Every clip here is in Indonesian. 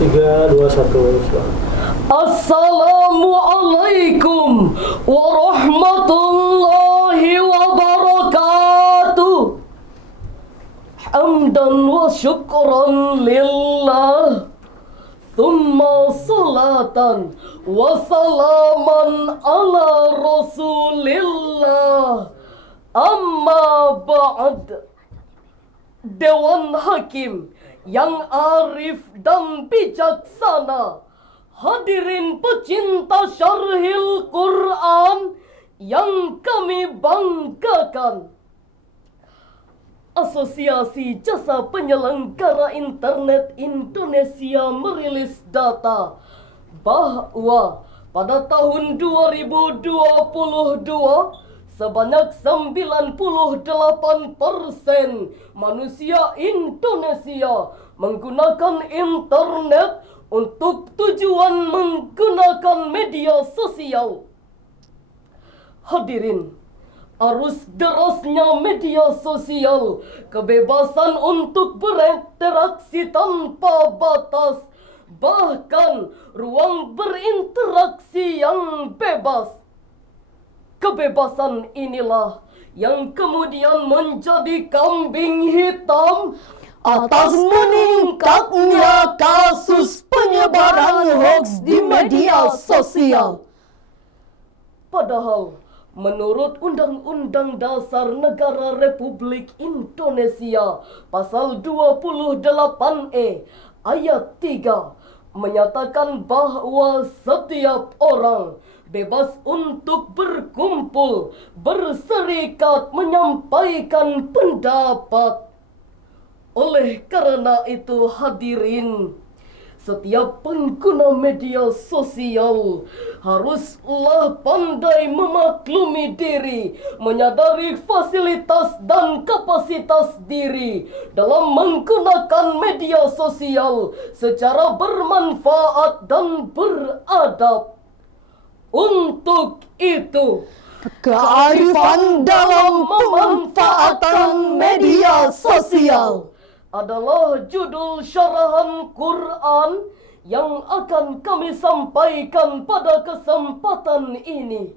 3, 2, 1. Assalamualaikum warahmatullahi wabarakatuh. Hamdan wa syukran lillah, thumma salatan wa salaman ala rasulillah. Amma ba'd. Dewan Hakim yang arif dan bijaksana, hadirin pecinta syarhil Quran yang kami banggakan. Asosiasi Jasa Penyelenggara Internet Indonesia merilis data bahwa pada tahun 2022 sebanyak 98% manusia Indonesia menggunakan internet untuk tujuan menggunakan media sosial. Hadirin, arus derasnya media sosial, kebebasan untuk berinteraksi tanpa batas, bahkan ruang berinteraksi yang bebas. Kebebasan inilah yang kemudian menjadi kambing hitam atas meningkatnya kasus penyebaran hoaks di media sosial. Padahal menurut Undang-Undang Dasar Negara Republik Indonesia Pasal 28E ayat 3 menyatakan bahwa setiap orang bebas untuk berkumpul, berserikat, menyampaikan pendapat. Oleh karena itu hadirin, setiap pengguna media sosial haruslah pandai memaklumi diri, menyadari fasilitas dan kapasitas diri dalam menggunakan media sosial secara bermanfaat dan beradab. Untuk itu, kearifan dalam pemanfaatan media sosial adalah judul syarahan Quran yang akan kami sampaikan pada kesempatan ini.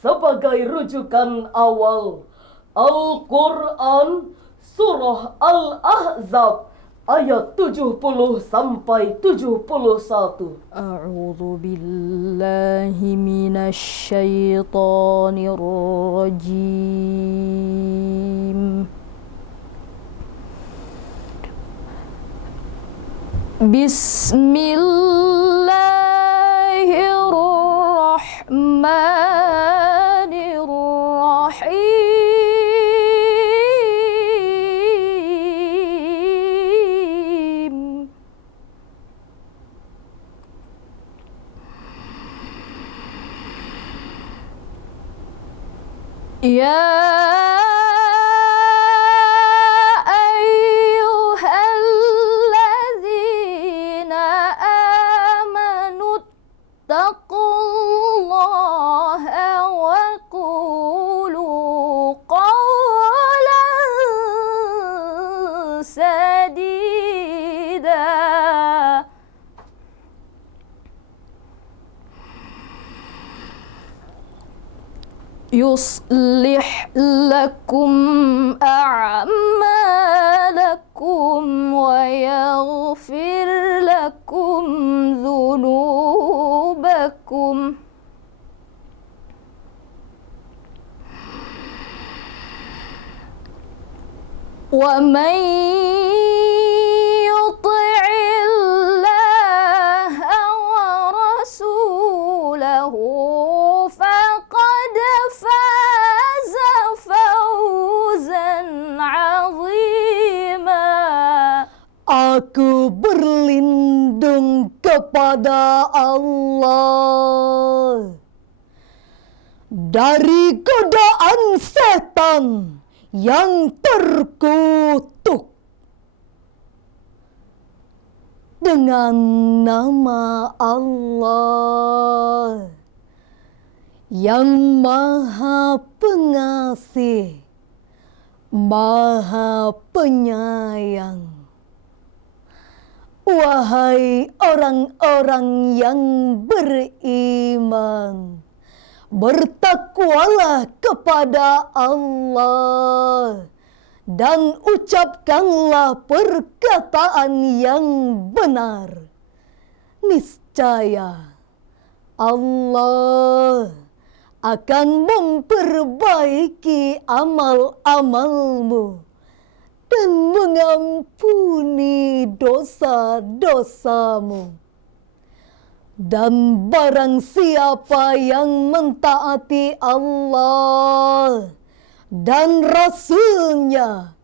Sebagai rujukan awal, Al-Quran Surah Al-Ahzab ayat 70 sampai 71. A'udzu billahi minasy syaithanir rajim. Bismillahirrahmanirrahim. Ya ayyuhalladzina amanu taqullaha wa qulu qawlan sadida. Yuslih lakum a'malakum wa yaghfir lakum dhunubakum. Wa man yuti'illaha wa rasulahu faqad faza fawzan 'azima. Aku berlindung kepada Allah dari godaan setan yang terkutuk. Dengan nama Allah yang Maha Pengasih, Maha Penyayang. Wahai orang-orang yang beriman, bertakwalah kepada Allah dan ucapkanlah perkataan yang benar. Niscaya Allah akan memperbaiki amal-amalmu dan mengampuni dosa-dosamu. Dan barang siapa yang mentaati Allah dan Rasul-Nya,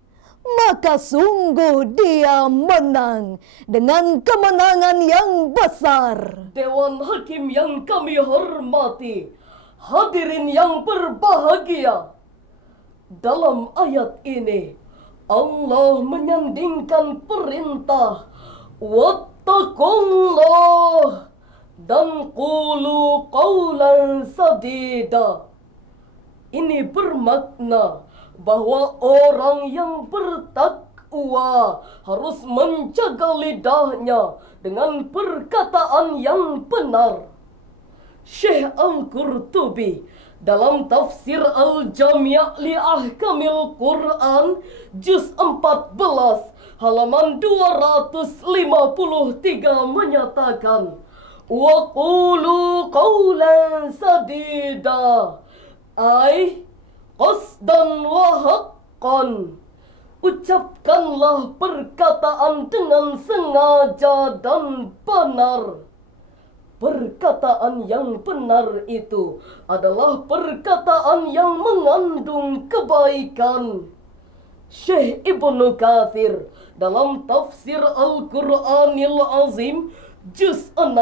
maka sungguh dia menang dengan kemenangan yang besar. Dewan Hakim yang kami hormati, hadirin yang berbahagia. Dalam ayat ini, Allah menyandingkan perintah wattaqullah dan qulu qawlan sadida. Ini bermakna bahwa orang yang bertakwa harus menjaga lidahnya dengan perkataan yang benar. Syekh Al-Qurtubi dalam tafsir Al-Jami' li Ahkamil Quran juz 14 halaman 253 menyatakan, wa qulu qawlan sadida, ay qasdan wa haqqan, ucapkanlah perkataan dengan sengaja dan benar. Perkataan yang benar itu adalah perkataan yang mengandung kebaikan. Syekh Ibnu Katsir dalam tafsir Al-Quranil Azim juz 6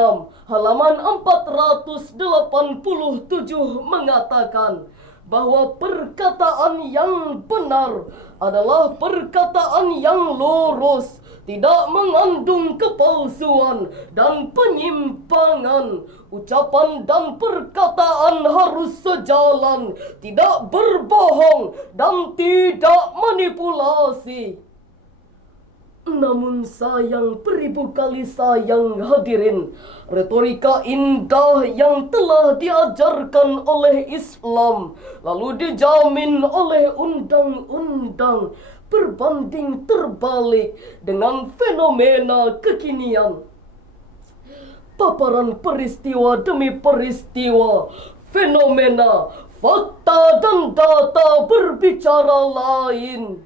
halaman 487 mengatakan bahwa perkataan yang benar adalah perkataan yang lurus, tidak mengandung kepalsuan dan penyimpangan. Ucapan dan perkataan harus sejalan, tidak berbohong dan tidak manipulasi. Namun sayang, beribu kali sayang hadirin, retorika indah yang telah diajarkan oleh Islam lalu dijamin oleh undang-undang berbanding terbalik dengan fenomena kekinian. Paparan peristiwa demi peristiwa, fenomena, fakta dan data berbicara lain.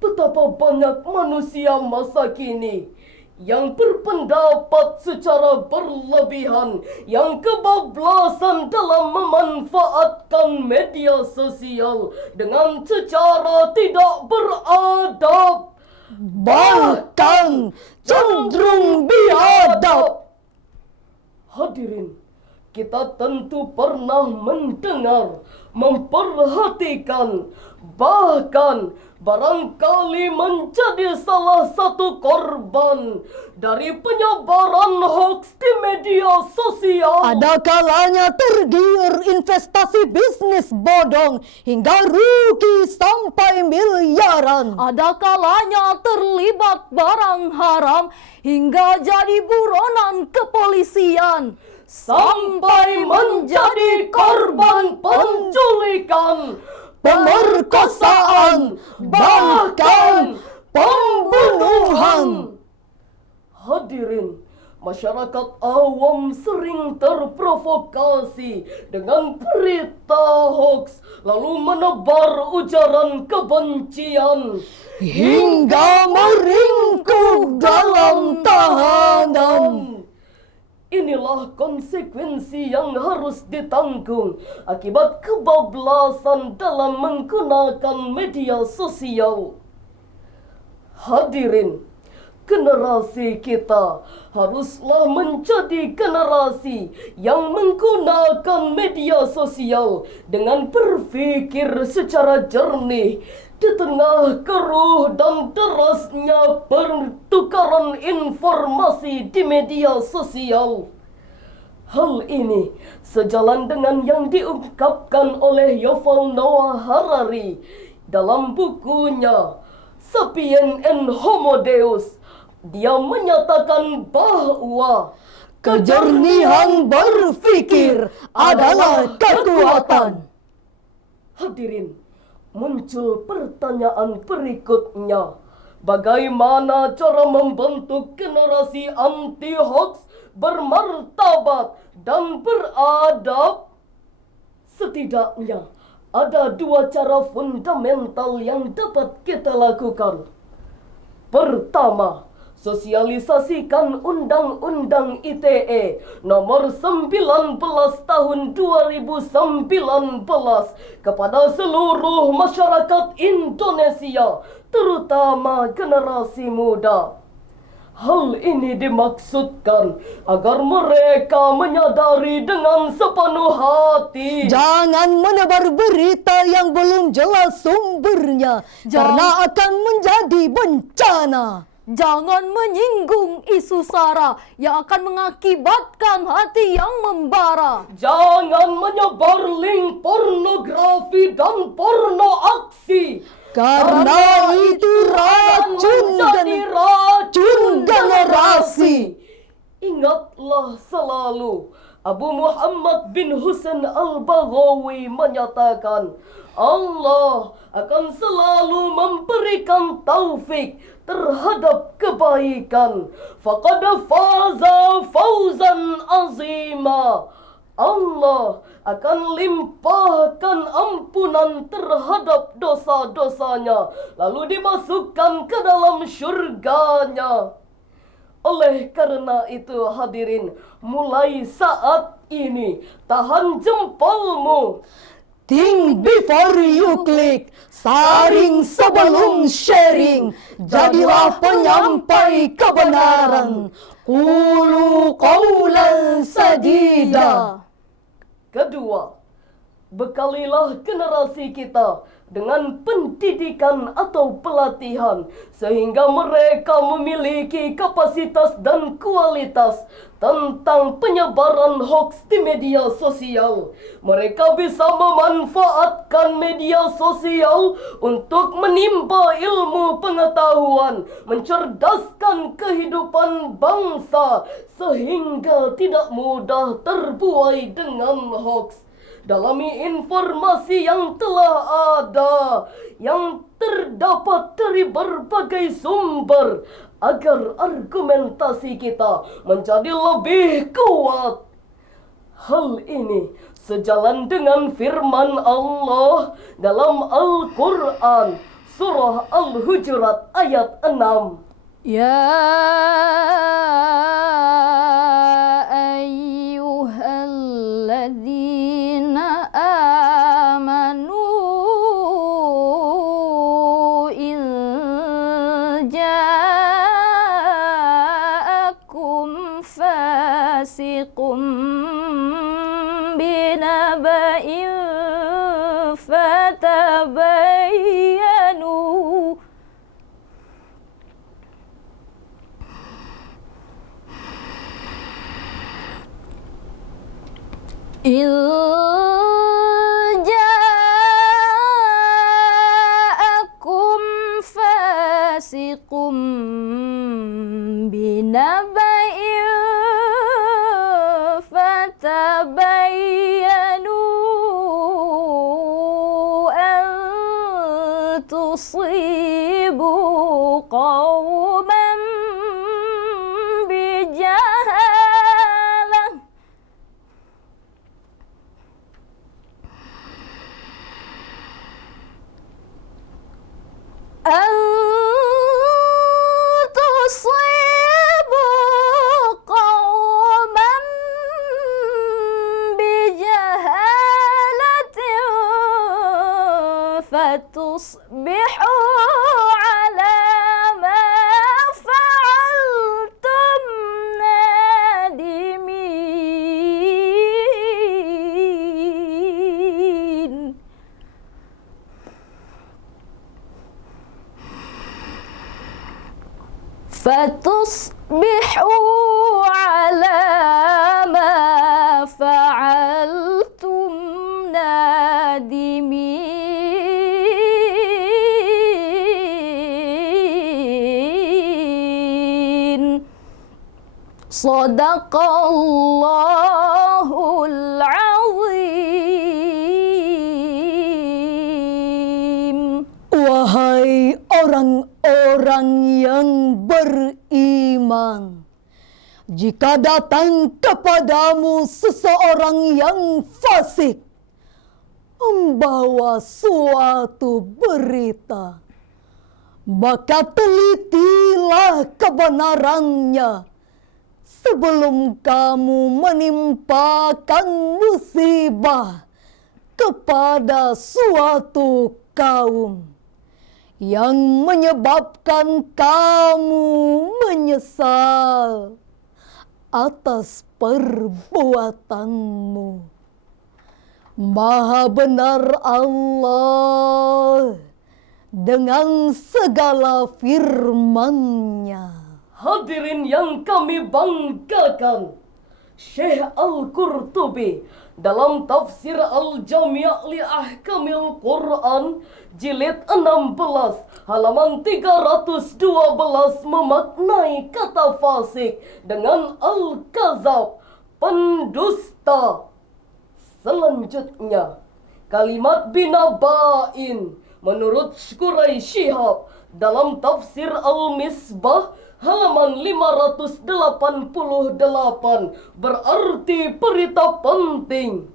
Betapa banyak manusia masa kini yang berpendapat secara berlebihan, yang kebablasan dalam memanfaatkan media sosial dengan secara tidak beradab, Bahkan cenderung biadab. Hadirin, kita tentu pernah mendengar, memperhatikan, bahkan barangkali menjadi salah satu korban dari penyebaran hoax di media sosial. Ada kalanya tergiur investasi bisnis bodong hingga rugi sampai miliaran. Ada kalanya terlibat barang haram hingga jadi buronan kepolisian. Sampai menjadi korban penculikan, Pemerkosaan, bahkan pembunuhan. Hadirin, masyarakat awam sering terprovokasi dengan berita hoax, lalu menebar ujaran kebencian Hingga meringkuk dalam tahanan. Inilah konsekuensi yang harus ditanggung akibat kebablasan dalam menggunakan media sosial. Hadirin, generasi kita haruslah menjadi generasi yang menggunakan media sosial dengan berpikir secara jernih di tengah keruh dan derasnya pertukaran informasi di media sosial. Hal ini sejalan dengan yang diungkapkan oleh Yuval Noah Harari dalam bukunya Sapien and Homo Deus, Dia menyatakan bahwa kejernihan berpikir adalah kekuatan. Hadirin, muncul pertanyaan berikutnya. Bagaimana cara membentuk generasi anti-hoax bermartabat dan beradab? Setidaknya ada dua cara fundamental yang dapat kita lakukan. Pertama, sosialisasikan Undang-Undang ITE nomor 19 tahun 2019 kepada seluruh masyarakat Indonesia, terutama generasi muda. Hal ini dimaksudkan agar mereka menyadari dengan sepenuh hati. Jangan menebar berita yang belum jelas sumbernya, karena akan menjadi bencana. Jangan menyinggung isu SARA yang akan mengakibatkan hati yang membara. Jangan menyebar link pornografi dan porno aksi. Karena itu racun generasi. Ingatlah selalu, Abu Muhammad bin Husain al-Baghawi menyatakan, Allah akan selalu memberikan taufik terhadap kebaikan. Faqad faza fawzan azima. Allah akan limpahkan ampunan terhadap dosa-dosanya, lalu dimasukkan ke dalam syurganya. Oleh karena itu hadirin, mulai saat ini tahan jempolmu. Think before you click, saring sebelum sharing, jadilah penyampai kebenaran. Qulu qawlan sadida. Kedua, bekalilah generasi kita dengan pendidikan atau pelatihan sehingga mereka memiliki kapasitas dan kualitas tentang penyebaran hoax di media sosial. Mereka bisa memanfaatkan media sosial untuk menimba ilmu pengetahuan, mencerdaskan kehidupan bangsa sehingga tidak mudah terbuai dengan hoax. Dalami informasi yang telah ada, yang terdapat dari berbagai sumber, agar argumentasi kita menjadi lebih kuat. Hal ini sejalan dengan firman Allah dalam Al-Quran, Surah Al-Hujurat ayat 6. Ya ayyuhalladzina amanu in ja'akum fasiqum binaba'in fatabayyanu. إِذْ جَاءَكُمْ فَاسِقٌ بِنَبَإٍ فَتَبَيَّنُوا أَن تُصِيبُوا قَوْمًا بِجَهَالَةٍ أن تصيبوا قوما بجهالة فتصبحوا على ما فعلتم نادمين. فتصبحوا على ما فعلتم Sadaqallahul azim. Wahai orang-orang yang beriman, jika datang kepadamu seseorang yang fasik, membawa suatu berita, maka telitilah kebenarannya sebelum kamu menimpakan musibah kepada suatu kaum yang menyebabkan kamu menyesal atas perbuatanmu. Maha benar Allah dengan segala firman-Nya. Hadirin yang kami banggakan, Syekh Al-Qurtubi dalam tafsir Al-Jami' li Ahkamil Quran jilid 16 halaman 312 memaknai kata fasik dengan al-kazab, pendusta. Selanjutnya, kalimat binaba'in menurut Quraisy Shihab dalam tafsir Al-Misbah halaman 588 berarti berita penting.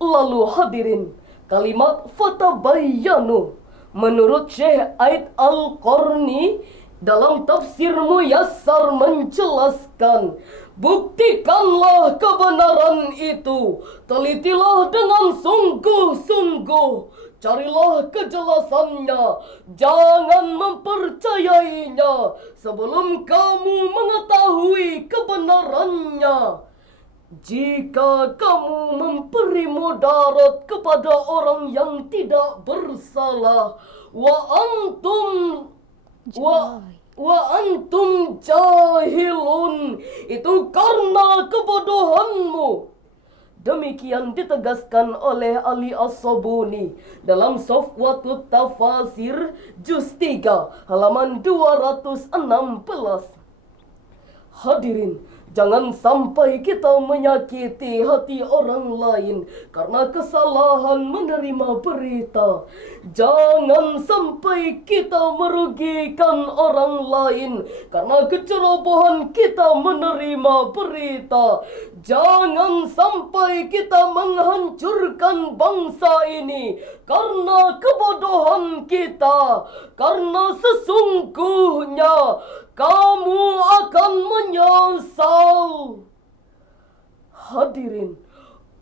Lalu hadirin, kalimat fatabayyanu menurut Syekh Aid Al-Qarni dalam tafsir Muyassar menjelaskan, buktikanlah kebenaran itu, telitilah dengan sungguh-sungguh, carilah kejelasannya, jangan mempercayainya sebelum kamu mengetahui kebenarannya. Jika kamu memberi mudarat kepada orang yang tidak bersalah, wa antum jahilun, itu karena kebodohanmu. Demikian ditegaskan oleh Ali As-Sabuni dalam Safwatut Tafasir juz 3 halaman 216. Hadirin, jangan sampai kita menyakiti hati orang lain karena kesalahan menerima berita. Jangan sampai kita merugikan orang lain karena kecerobohan kita menerima berita. Jangan sampai kita menghancurkan bangsa ini karena kebodohan kita. Karena sesungguhnya kamu akan menyesal. Hadirin,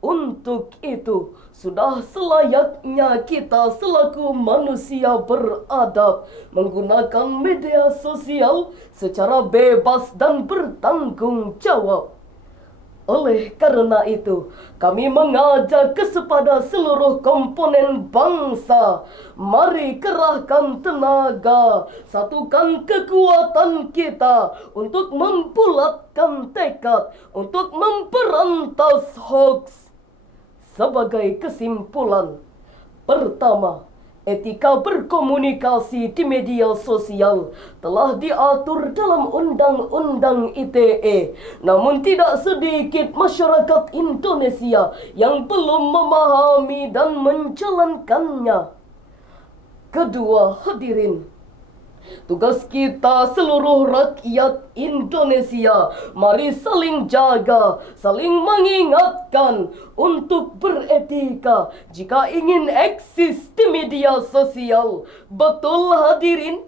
untuk itu sudah selayaknya kita selaku manusia beradab menggunakan media sosial secara bebas dan bertanggung jawab. Oleh karena itu, kami mengajak kepada seluruh komponen bangsa, mari kerahkan tenaga, satukan kekuatan kita untuk membulatkan tekad, untuk memberantas hoax. Sebagai kesimpulan, pertama, etika berkomunikasi di media sosial telah diatur dalam Undang-Undang ITE. Namun tidak sedikit masyarakat Indonesia yang belum memahami dan menjalankannya. Kedua, hadirin, tugas kita seluruh rakyat Indonesia, mari saling jaga, saling mengingatkan untuk beretika jika ingin eksis di media sosial. Betul hadirin?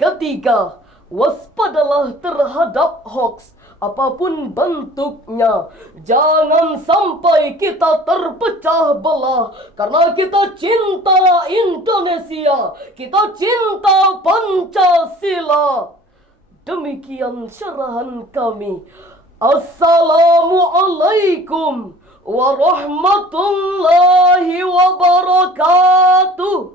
Ketiga, waspadalah terhadap hoax apapun bentuknya. Jangan sampai kita terpecah belah karena kita cinta Indonesia, kita cinta Pancasila. Demikian syarahan kami. Assalamualaikum warahmatullahi wabarakatuh.